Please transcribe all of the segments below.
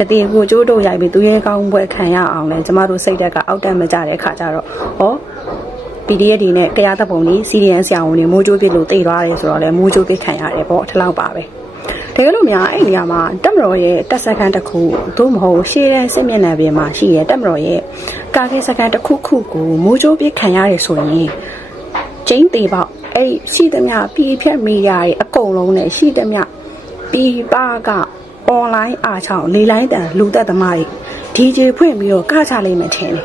တတိကိုကျိုးတို့ရိုက်ပြီးသူရဲကောင်းပွဲခံရအောင်လဲကျမတို့စိတ်ဓာတ်ကအောက်တက်မကြတဲ့ခါကျတော့ဟော PDF ဒီနဲ့ကြားတပ်ပုံကြီး CDN ဆရာဝန်တွေမိုးကြိုးပြစ်လို့တည်သွားတယ်ဆိုတော့လဲမိုးကြိုးပြစ်ခံရတယ်ပေါ့ထလောက်ပါပဲတကယ်လို့များအဲ့ဒီနေရာမှာတက်မတော်ရဲ့တက်စကန်တစ်ခုသို့မဟုတ်ရှေ့တဲ့စစ်မျက်နှာပြင်မှာရှိတဲ့တက်မတော်ရဲ့ကာကေစကန်တစ်ခုခုကိုမိုးကြိုးပြစ်ခံရတယ်ဆိုရင်ကျင်းသေးပေါက်အဲ့ဒီရှိသမျှပြည်ဖြတ်မီဒီယာတွေအကုန်လုံးနဲ့ရှိသမျှပြည်ပက အွန်လိုင်းအားချောင်းလေလိုင်းတန်လူသက်သမားတွေ DJ ဖွင့်ပြီးတော့ကချလိုက်မှထင်တယ်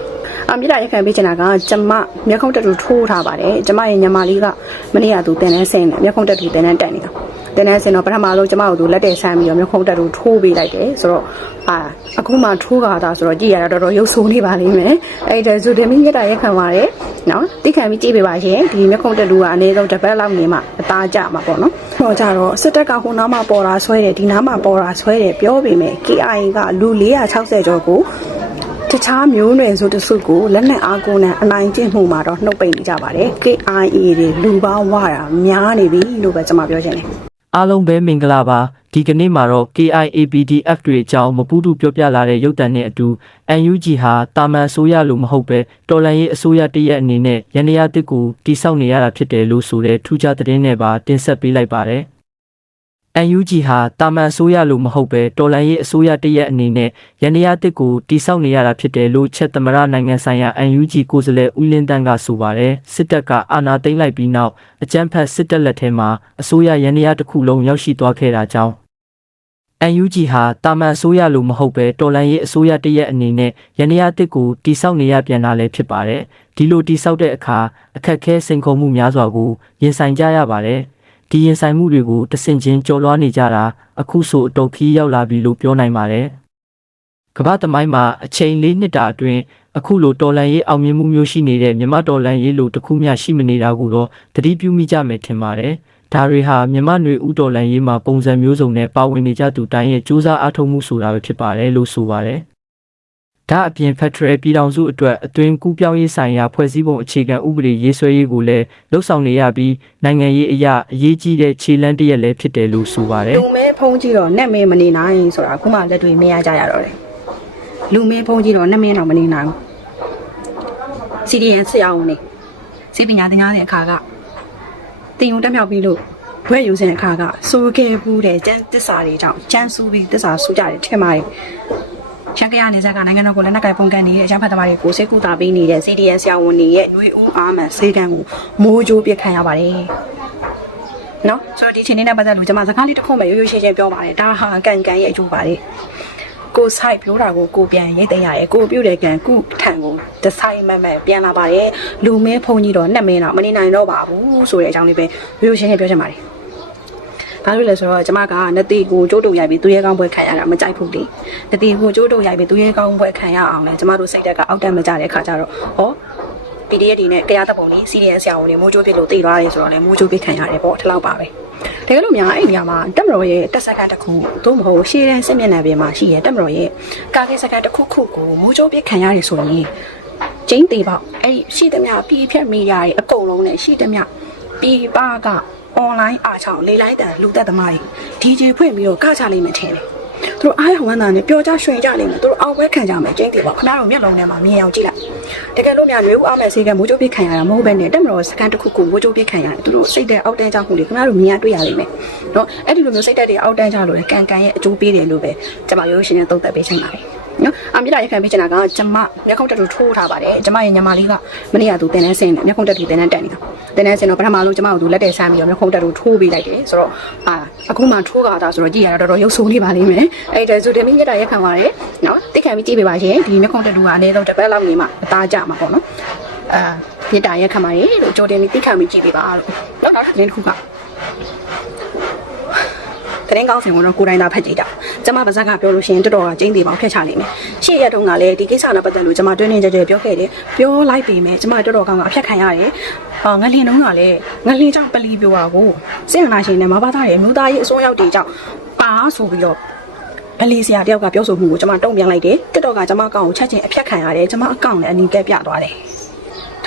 အမြစ်တာရက်ခံပေးချင်တာကကျမမျက်ခုံးတက်တူထိုးထားပါတယ်ကျမရဲ့ညီမလေးကမနေ့ကသူတင်နေဆင်းတယ်မျက်ခုံးတက်တူတင်နေတက်နေတာ တင်နေဆင်းတော့ပထမဆုံးကျမတို့သူလက်တဲ့ဆန်းပြီးတော့မျက်ခုံးတက်တူထိုးပေးလိုက်တယ်ဆိုတော့အာအခုမှထိုးကြတာဆိုတော့ကြည့်ရတာတော်တော်ရုပ်ဆိုးနေပါလိမ့်မယ်အဲ့ဒါဆိုတင်မီမြတ်တာရက်ခံပါတယ်နော်တိခံပြီးကြည့်ပေးပါရှင်ဒီမျက်ခုံးတက်တူကအနည်းဆုံးတစ်ပတ်လောက်နေမှအသားကြမှာပေါ့နော်ဟောကြတော့စစ်တပ်ကဟိုနားမှာပေါ်တာဆွဲတယ်ဒီနားမှာပေါ်တာဆွဲတယ်ပြောပေမဲ့ KI ကလူ460ကျော်ကိုတခြားမျိုးနွယ်ဆိုတစုကိုလက်နက်အားကိုးနဲ့အနိုင်ကျင့်မှုမှာတော့နှုတ်ပိတ်နေကြပါတယ် KIA တွေလူပေါင်းဝတာများနေပြီလို့ပဲကျွန်မပြောချင်တယ် အားလုံးပဲမင်္ဂလာပါဒီကနေ့မှာတော့ KIAPDF တွေအကြောင်းမပူးတူပြောပြလာတဲ့ရုပ်တံနဲ့အတူ UNG ဟာတာမန်အစိုးရလို့မဟုတ်ပဲတော်လန်ရေးအစိုးရတရက်အနေနဲ့ရန်ရတစ်ကိုတိစောက်နေရတာဖြစ်တယ်လို့ဆိုတဲ့ထူးခြားသတင်းနဲ့ပါတင်ဆက်ပေးလိုက်ပါတယ် UNG ဟာတာမန်အစိုးရလို့မဟုတ်ပဲတော်လန်ရေးအစိုးရတရက်အနေနဲ့ရန်ရတစ်ကိုတိစောက်နေရတာဖြစ်တယ်လို့ချက်သမရနိုင်ငံဆိုင်ရာ UNG ကိုယ်စားလှယ်ဦးလင်းတန်းကဆိုပါတယ်စစ်တပ်ကအာဏာသိမ်းလိုက်ပြီးနောက်အကြမ်းဖက်စစ်တပ်လက်ထဲမှာအစိုးရရန်ရတစ်ခုလုံးရောက်ရှိသွားခဲ့တာကြောင့် UNG ဟာတာမန်အစိုးရလို့မဟုတ်ပဲတော်လန်ရေးအစိုးရတရက်အနေနဲ့ရန်ရတစ်ကိုတိစောက်နေရပြန်လာလဲဖြစ်ပါတယ်ဒီလိုတိစောက်တဲ့အခါအခက်အခဲစိန်ခေါ်မှုများစွာကိုရင်ဆိုင်ကြရပါတယ် ဒီရင်ဆိုင်မှုတွေကိုတဆင့်ချင်းကျော်လွှားနေကြတာအခုဆိုအတော်ခီးရောက်လာပြီလို့ပြောနိုင်ပါတယ်ကမ္ဘာသမိုင်းမှာအချိန်လေးနှစ်တာအတွင်းအခုလိုတော်လန်ရေးအောင်မြင်မှုမျိုးရှိနေတဲ့မြမတော်လန်ရေးလို့တခုမျှရှိမနေတာကိုတော့သတိပြုမိကြမယ်ထင်ပါတယ်ဒါတွေဟာမြမနွေဦးတော်လန်ရေးမှာပုံစံမျိုးစုံနဲ့ပါဝင်နေကြသူတိုင်းရဲ့စူးစမ်းအားထုတ်မှုဆိုတာပဲဖြစ်ပါတယ်လို့ဆိုပါတယ်။ ဒါအပြင် Federal ပြည်ထောင်စုအတွက်အတွင်းကူးပြောင်းရေးဆိုင်ရာဖွဲ့စည်းပုံအခြေခံဥပဒေရေးဆွဲရေးကိုလည်းလှုပ်ဆောင်နေရပြီးနိုင်ငံရေးအရာအရေးကြီးတဲ့ခြေလှမ်းတစ်ရက်လည်းဖြစ်တယ်လို့ဆိုပါတယ်လူမဲဖုံးကြည့်တော့နက်မဲမနေနိုင်ဆိုတာအခုမှလက်တွေမရကြရတော့တယ်လူမဲဖုံးကြည့်တော့နက်မဲတော့မနေနိုင်ဘူး CDN ဆရာဝန်နေစိတ်ပညာသင်ကြားတဲ့အခါကတင်ုံတက်မြောက်ပြီးလို့ဘွဲ့ယူစင်အခါကစိုးခဲ့ဘူးတဲ့ကျန်းတစ္ဆာတွေကြောင့်ကျန်းစူးပြီးတစ္ဆာစူးကြတယ်ထင်ပါတယ် ရှန်ကရနေဆက်ကနိုင်ငံတော်ကိုလက်နက်ကင်ပုံကန်နေတဲ့အချမ်းဖတ်သမားတွေကိုစိတ်ကူတာပေးနေတဲ့ CDN ဆရာဝန်တွေရဲ့ຫນွေဦးအားမှန်စေကံကိုမိုးကြိုးပစ်ခံရပါတယ်နော်ဆိုတော့ဒီချိန်လေးနဲ့ပတ်သက်လို့ကျွန်မစကားလေးတစ်ခုမှရိုးရိုးရှင်းရှင်းပြောပါတယ်ဒါဟာကန်ကန်ရဲ့အကျိုးပါလေကိုဆိုင်ပြောတာကိုကိုပြန်ရိတ်သိမ်းရတယ်ကိုပြုတ်တဲ့ကန်ကုထံကိုတဆိုင်မမပြန်လာပါတယ်လူမဲဖုန်ကြီးတော့နှက်မင်းတော့မနေနိုင်တော့ပါဘူးဆိုတဲ့အကြောင်းလေးပဲရိုးရိုးရှင်းရှင်းပြောချင်ပါတယ် ဘာလို့လဲဆိုတော့ကျွန်မကနတိကိုကျိုးတုံရိုက်ပြီးသူရဲကောင်းပွဲခံရတာမကြိုက်ဘူးလေနတိကိုကျိုးတုံရိုက်ပြီးသူရဲကောင်းပွဲခံရအောင်လဲကျွန်မတို့စိတ်ဓာတ်ကအောက်တက်မကြတဲ့ခါကျတော့ဟော PDF ဒီနဲ့ကြားတပ်ပုံကြီး CDN ဆရာဝန်တွေမိုးကြိုးပြစ်လို့တည်သွားတယ်ဆိုတော့လည်းမိုးကြိုးပြစ်ခံရတယ်ပေါ့ထလောက်ပါပဲတကယ်လို့များအဲ့ဒီနေရာမှာတက်မတော်ရဲ့တက်စကန်တစ်ခုသို့မဟုတ်ရှေ့တန်းစစ်မျက်နှာပြင်မှာရှိရဲ့တက်မတော်ရဲ့ကာကေစကန်တစ်ခုခုကိုမိုးကြိုးပြစ်ခံရတယ်ဆိုရင်ကျင်းသေးပေါက်အဲ့ဒီရှိသမျှပြည်ဖြတ်မီဒီယာတွေအကုန်လုံးနဲ့ရှိသမျှပြည်ပက အွန်လိုင်းအားချောင်းလေလိုင်းတန်လူသက်သမားတွေ DJ ဖွင့်ပြီးတော့ကချလိုက်မှထင်တယ်သူတို့အားရဝမ်းသာနဲ့ပျော်ကြရွှင်ကြလိမ့်မယ်သူတို့အောင်ပွဲခံကြမယ်ကျင်းသေးပေါ့ခင်ဗျားတို့မျက်လုံးထဲမှာမြင်အောင်ကြည့်လိုက်တကယ်လို့များမျိုးအားမဲ့စေကမိုးကြိုးပြစ်ခံရတာမဟုတ်ဘဲနဲ့တက်မတော်စကန်တစ်ခုခုမိုးကြိုးပြစ်ခံရတယ်သူတို့စိတ်တဲ့အောက်တန်းကြမှုတွေခင်ဗျားတို့မြင်ရတွေ့ရလိမ့်မယ်နော်အဲ့ဒီလိုမျိုးစိတ်တက်တွေအောက်တန်းကြလို့လည်းကန်ကန်ရဲ့အကျိုးပေးတယ်လို့ပဲကျွန်မရိုးရိုးရှင်းရှင်းသုံးသပ်ပေးချင်ပါတယ် နော်အမြစ်တာရခံပေးချင်တာကကျမမျက်ခုံးတက်တူထိုးထားပါတယ်ကျမရဲ့ညီမလေးကမနေ့ကသူတင်နေဆင်းတယ်မျက်ခုံးတက်တူတင်နေတက်နေတာတင်နေဆင်းတော့ပထမဆုံးကျမကိုသူလက်တဲ့ဆမ်းပြီးတော့မျက်ခုံးတက်တူထိုးပေးလိုက်တယ်ဆိုတော့အာအခုမှထိုးကြတာဆိုတော့ကြည့်ရတာတော်တော်ရုပ်ဆိုးနေပါလိမ့်မယ်အဲ့ဒါဆိုတင်မင်းမြတ်တာရခံပါတယ်နော်တိတ်ခံပြီးကြည့်ပေးပါရှင်ဒီမျက်ခုံးတက်တူကအနည်းဆုံးတစ်ပတ်လောက်နေမှအသားကြမှာပေါ့နော်အာမြတ်တာရခံပါတယ်လို့ကြိုတင်ပြီးတိတ်ခံပြီးကြည့်ပေးပါလို့နော်နောက်တစ်ခုက တရင်ကောင်းစင်ကိုတော့ကိုယ်တိုင်သာဖက်ကြည့်တာကျမပါဇက်ကပြောလို့ရှိရင်တော်တော်ကကျင်းသေးပါအောင်ဖျက်ချနိုင်မယ်ရှေ့ရက်တုန်းကလည်းဒီကိစ္စနဲ့ပတ်သက်လို့ကျမတွင်းနေကြကြပြောခဲ့တယ်ပြောလိုက်ပေမဲ့ကျမတော်တော်ကောင်းကအဖျက်ခံရတယ်ဟာငလင်တုန်းကလည်းငလင်ကြောင့်ပလီပြောတာကိုစေရနာရှင်နဲ့မဘာသားရဲ့မြို့သားရေးအစိုးရောက်တွေကြောင့်ပါဆိုပြီးတော့ဗလီဆရာတယောက်ကပြောဆိုမှုကိုကျမတုံ့ပြန်လိုက်တယ်တက်တော့ကကျမအကောင့်ကိုချက်ချင်းအဖျက်ခံရတယ်ကျမအကောင့်လည်းအနီးကပ်ပြသွားတယ်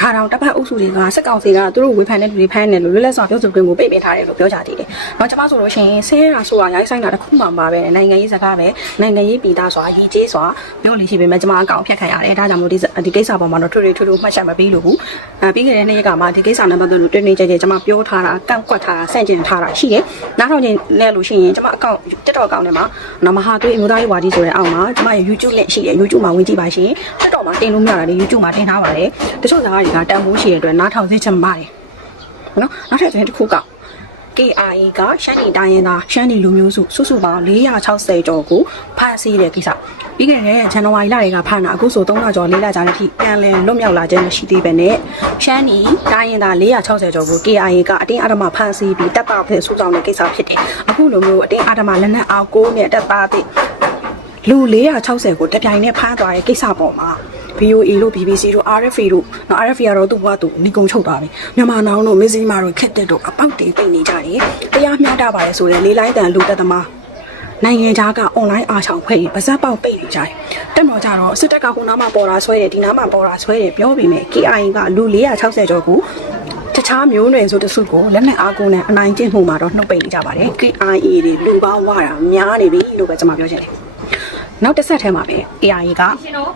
ဒါတောင်တပ်ဖက်အုပ်စုတွေကစက်ကောင်စီကသူတို့ဝေဖန်တဲ့လူတွေဖမ်းတယ်လို့လွတ်လပ်စွာပြောဆိုခွင့်ကိုပိတ်ပင်ထားတယ်လို့ပြောကြသေးတယ်။တော့ကျွန်မဆိုလို့ရှိရင်ဆဲရဆိုတာရိုင်းဆိုင်တာတစ်ခုမှမပါပဲနိုင်ငံရေးစကားပဲနိုင်ငံရေးပြည်သားစွာရည်ကျေးစွာပြောလို့ရှိပေမဲ့ကျွန်မအကောင်ဖြတ်ခံရတယ်။ဒါကြောင့်မို့ဒီဒီကိစ္စပေါ်မှာတော့ထွေထွေထွေထွေမှတ်ချက်မပေးလို့ဘူး။အဲပြီးခဲ့တဲ့နေ့ကမှဒီကိစ္စနဲ့ပတ်သက်လို့တွင်တွင်ကြဲကြဲကျွန်မပြောထားတာကန့်ကွက်ထားတာဆန့်ကျင်ထားတာရှိတယ်။နောက်ထောင်ချင်းနဲ့လို့ရှိရင်ကျွန်မအကောင့်တက်တော့အကောင့်ထဲမှာနော်မဟာသွေးအမျိုးသားရေးဝါဒီဆိုတဲ့အောက်မှာကျွန်မရဲ့ YouTube link ရှိတယ် YouTube မှာဝင်ကြည့်ပါရှင်။တက်တော့မှာတင်လို့မရတာလေ YouTube မှာတင်ထားပါတယ်။တချို့စကားတွေကတန်ဖိုးရှိတဲ့အတွက်နားထောင်စေချင်ပါတယ်။နော်နောက်ထပ်တစ်ခုက KIA ကရှမ်းနီတိုင်းရင်းသားရှမ်းနီလူမျိုးစုစုစုပေါင်း460ကျော်ကိုဖမ်းဆီးတဲ့ကိစ္စ ပြီးခဲ့တဲ့ဇန်နဝါရီလတွေကဖမ်းတာအခုဆို3လကျော်4လကြာတဲ့အထိပြန်လည်လွတ်မြောက်လာခြင်းမရှိသေးပဲနဲ့ရှမ်းနီတိုင်းရင်းသား460ကျော်ကို KIA ကအတင်းအဓမ္မဖမ်းဆီးပြီးတပ်သားဖြစ်စုဆောင်တဲ့ကိစ္စဖြစ်တယ်အခုလိုမျိုးအတင်းအဓမ္မလက်နက်အားကိုးနဲ့တပ်သားသည့်လူ460ကိုတပြိုင်နက်ဖမ်းသွားတဲ့ကိစ္စပေါ်မှာ VOA လို့ BBC တို့ RFA တို့နော် RFA ကတော့သူ့ဘဝသူညီကုံချုပ်သွားပြီမြန်မာနောင်တို့မစ္စည်းမာတို့ခက်တက်တို့အပေါက်တင်ပိတ်နေကြတယ်တရားမျှတပါတယ်ဆိုရင်လေးလိုက်တန်လူတက်သမား နိုင်ငံသားကအွန်လိုင်းအားချောင်ဖွဲ့ပြီးပါဇက်ပေါက်ပိတ်နေကြတယ်တက်မော်ကြတော့စစ်တပ်ကဟိုနားမှာပေါ်တာဆွဲတယ်ဒီနားမှာပေါ်တာဆွဲတယ်ပြောပြီးမြဲ KIA ကလူ460ကျော်ကိုတခြားမျိုးနွယ်ဆိုတစုကိုလက်နက်အားကိုးနဲ့အနိုင်ကျင့်မှုမှာတော့နှုတ်ပိတ်နေကြပါတယ် KIA တွေလူပေါင်းဝတာများနေပြီလို့ပဲကျွန်မပြောချင်တယ်နောက်တစ်ဆက်ထဲမှာပဲ KIA ကရှင်တို့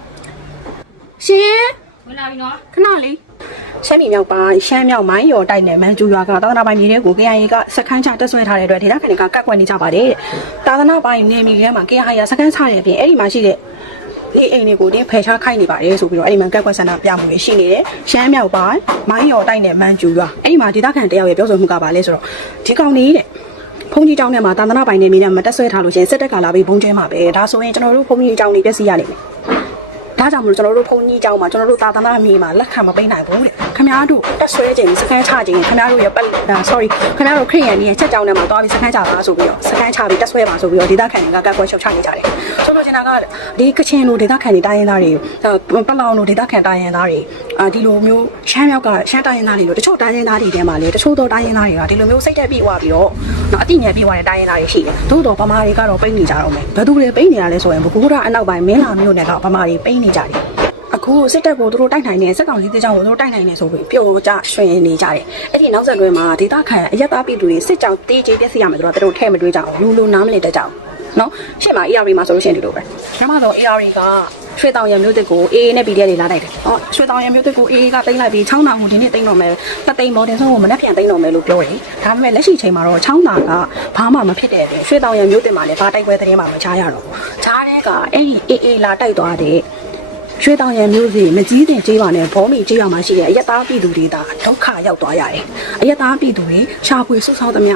ရှင်ဝင်လာပြီနော်ခဏလေး ရှမ်းပြည်မြောက်ပိုင်းရှမ်းမြောက်မိုင်းရော်တိုက်နယ်မန်ကျူရွာကသာသနာပိုင်မြေတွေကို KIA ကစခန်းချတက်ဆွဲထားတဲ့အတွက်ဒေသခံတွေကကတ်ကွက်နေကြပါတယ်တဲ့သာသနာပိုင်နယ်မြေထဲမှာ KIA စခန်းချတဲ့အပြင်အဲ့ဒီမှာရှိတဲ့ဒီအိမ်တွေကိုတင်းဖယ်ရှားခိုင်းနေပါတယ်ဆိုပြီးတော့အဲ့ဒီမှာကတ်ကွက်ဆန္ဒပြမှုတွေရှိနေတယ်ရှမ်းမြောက်ပိုင်းမိုင်းရော်တိုက်နယ်မန်ကျူရွာအဲ့ဒီမှာဒေသခံတယောက်ရဲ့ပြောဆိုမှုကပါလဲဆိုတော့ဒီကောင်လေးတဲ့ဖုန်ကြီးကျောင်းထဲမှာသာသနာပိုင်နယ်မြေနဲ့မတက်ဆွဲထားလို့ရှရင်စစ်တပ်ကလာပြီးဘုံကျင်းမှာပဲဒါဆိုရင်ကျွန်တော်တို့ဖုန်ကြီးကျောင်းလေးပြည့်စည်ရလိမ့်မယ် ဒါကြောင့်မလို့ကျွန်တော်တို့ဖုန်ကြီးเจ้าမှာကျွန်တော်တို့သာသနာမြေမှာလက်ခံမပေးနိုင်ဘူးတဲ့ခင်ဗျားတို့တက်ဆွဲခြင်းစကန်ချခြင်းခင်ဗျားတို့ရဲ့ပတ်ဒါ sorry ခင်ဗျားတို့ခရစ်ယာန်ရဲ့ချက်ကြောင်းထဲမှာသွားပြီးစကန်ချပါဆိုပြီးတော့စကန်ချပြီးတက်ဆွဲပါဆိုပြီးတော့ဒေသခံတွေကကတ်ကွက်ရှုပ်ချနေကြတယ်ဆိုလိုချင်တာကဒီကချင်တို့ဒေသခံတွေတိုင်းရင်းသားတွေပလောင်တို့ဒေသခံတိုင်းရင်းသားတွေအာဒီလိုမျိုးရှမ်းမြောက်ကရှမ်းတိုင်းရင်းသားတွေလို့တချို့တိုင်းရင်းသားတွေထဲမှာလေတချို့တော့တိုင်းရင်းသားတွေကဒီလိုမျိုးစိတ်တက်ပြီးွားပြီးတော့နော်အတိညာပြီးွားတဲ့တိုင်းရင်းသားတွေရှိတယ်သို့တော့ဗမာတွေကတော့ပိတ်နေကြတော့မယ်ဘယ်သူတွေပိတ်နေတာလဲဆိုရင်ဘကူရအနောက်ပိုင်းမင်းလာမျိုးနဲ့ကဗမာတွေပိတ်နေ ကြတယ်အခုစစ်တပ်ကိုသူတို့တိုက်နိုင်တယ်စက်ကောင်ကြီးတေးကြောင့်ကိုသူတို့တိုက်နိုင်တယ်ဆိုပြီးပျော်ကြရွှင်နေကြတယ်အဲ့ဒီနောက်ဆက်တွဲမှာဒေတာခန်အရက်သားပြည်သူတွေစစ်ကြောင်တေးကြေးပြည့်စည်ရမယ်ဆိုတော့သူတို့ထဲမတွေးကြအောင်လူလူနားမလည်တတ်ကြအောင်နော်ရှင့်မှာ AR မှာဆိုလို့ရှိရင်ဒီလိုပဲကျွန်မဆို AR ကရွှေတောင်ရမျိုးတစ်ကို AA နဲ့ PDF တွေလာလိုက်တယ်ဟောရွှေတောင်ရမျိုးတစ်ကို AA ကတိမ့်လိုက်ပြီးချောင်းတောင်ကိုဒီနေ့တိမ့်တော့မယ်တသိန်းမော်တင်ဆုံးကိုမနှက်ပြန်တိမ့်တော့မယ်လို့ပြောတယ်ဒါပေမဲ့လက်ရှိချိန်မှာတော့ချောင်းတောင်ကဘာမှမဖြစ်တဲ့အပြင်ရွှေတောင်ရမျိုးတင်မှာလည်းဘာတိုက်ပွဲသတင်းမှမချားရတော့ဘူးချားတဲ့ကအဲ့ဒီ AA လာတိုက်သွားတဲ့ ရွှေတောင်ရံမျိုးစီမကြီးတင်ကြေးပါနဲ့ဘောမီကြေးရမှာရှိတဲ့အယက်သားပြည်သူတွေဒါဒုက္ခရောက်သွားရတယ်။အယက်သားပြည်သူတွေရှာဖွေဆုတ်ဆောက်သမျှ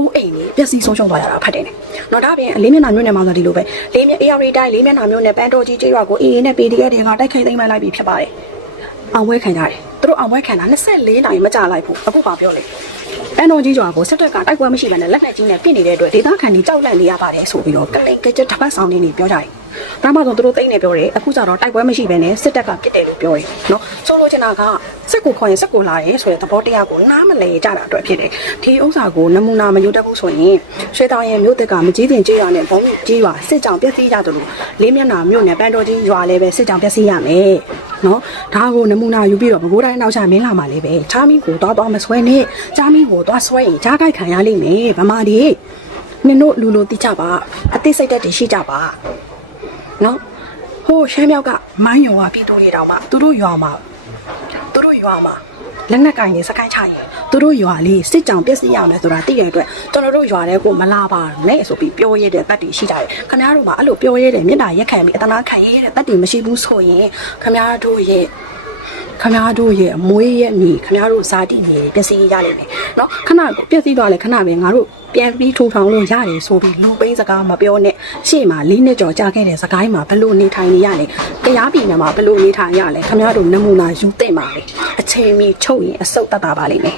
ဦးအိမ်တွေပျက်စီးဆုံးရှုံးသွားရတာဖတ်တယ်။နော်ဒါပြင်လေးမျက်နှာမျိုးနဲ့မှဆိုဒီလိုပဲလေးမျက် AR တိုင်းလေးမျက်နှာမျိုးနဲ့ပန်းတော်ကြီးကြေးရွာကို AA နဲ့ PDF တွေကတိုက်ခိုက်သိမ်းမှလိုက်ပြီးဖြစ်ပါတယ်။အောင်ပွဲခံကြတယ်။သူတို့အောင်ပွဲခံတာ24နိုင်မကြလိုက်ဘူး။အခုပါပြောလေ။ပန်းတော်ကြီးရွာကိုစစ်တပ်ကတိုက်ပွဲမရှိဘဲနဲ့လက်နက်ကြီးနဲ့ပြစ်နေတဲ့အတွက်ဒေသခံတွေကြောက်လန့်နေရပါတယ်ဆိုပြီးတော့ကလိန်ကကြတစ်ပတ်ဆောင်နေနေပြောကြတယ်။ ပထမဆုံးသူတို့တိတ်နေပြောတယ်အခုကျတော့တိုက်ပွဲမရှိဘဲနဲ့စစ်တပ်ကပြစ်တယ်လို့ပြောတယ်နော်ဆိုလိုချင်တာကစစ်ကိုခေါ်ရင်စစ်ကိုလာရဲဆိုတဲ့သဘောတရားကိုနားမလည်ကြတာအတွက်ဖြစ်တယ်ဒီဥစ္စာကိုနမူနာမယူတတ်ဘူးဆိုရင်ရွှေတောင်ရင်မြို့တက်ကမကြီးတင်ကြီးရွာနဲ့ဘုံကြီးရွာစစ်ကြောင်ပျက်စီးရတယ်လို့လေးမျက်နှာမြို့နယ်ပန်းတော်ကြီးရွာလည်းပဲစစ်ကြောင်ပျက်စီးရမယ်နော်ဒါကိုနမူနာယူပြီးတော့ဘကိုးတိုင်းနောက်ချမင်းလာမှလည်းပဲချာမီကိုသွားသွားမဆွဲနဲ့ချာမီကိုသွားဆွဲရင်ကြားကြိုက်ခံရလိမ့်မယ်ဗမာဒီနင်တို့လူလိုတိကြပါအသိစိတ်သက်တွေရှိကြပါ နော်ဟိုရှမ်းမြောက်ကမိုင်းရွာပြည်သူတွေတောင်မှသူတို့ရွာမှာသူတို့ရွာမှာလက်နက်ကင်နေစကိုင်းချရင်သူတို့ရွာလေးစစ်ကြောင်ပြည့်စည်ရမယ်ဆိုတာသိရတဲ့အတွက်ကျွန်တော်တို့ရွာတဲ့ကိုမလာပါနဲ့ဆိုပြီးပြောရတဲ့တတ်တွေရှိကြတယ်ခင်ဗျားတို့မှာအဲ့လိုပြောရတဲ့မျက်နှာရက်ခံပြီးအတနာခံရတဲ့တတ်တွေမရှိဘူးဆိုရင်ခင်ဗျားတို့ရဲ့ ခမားတို့ရဲ့အမွေးရဲ့မြေခမားတို့ဇာတိမြေတွေပျက်စီးရလိမ့်မယ်เนาะခဏပျက်စီးသွားလဲခဏပဲငါတို့ပြန်ပြီးထူထောင်လို့ရတယ်ဆိုပြီးလူပိန်းစကားမပြောနဲ့ရှေ့မှာလေးနှစ်ကျော်ကြာခဲ့တဲ့စကိုင်းမှာဘလို့နေထိုင်နေရလဲတရားပြည်နယ်မှာဘလို့နေထိုင်ရလဲခမားတို့နမူနာယူတဲ့မှာလေအချိန်မီချုပ်ရင်အဆုတ်တတ်တာပါလိမ့်မယ်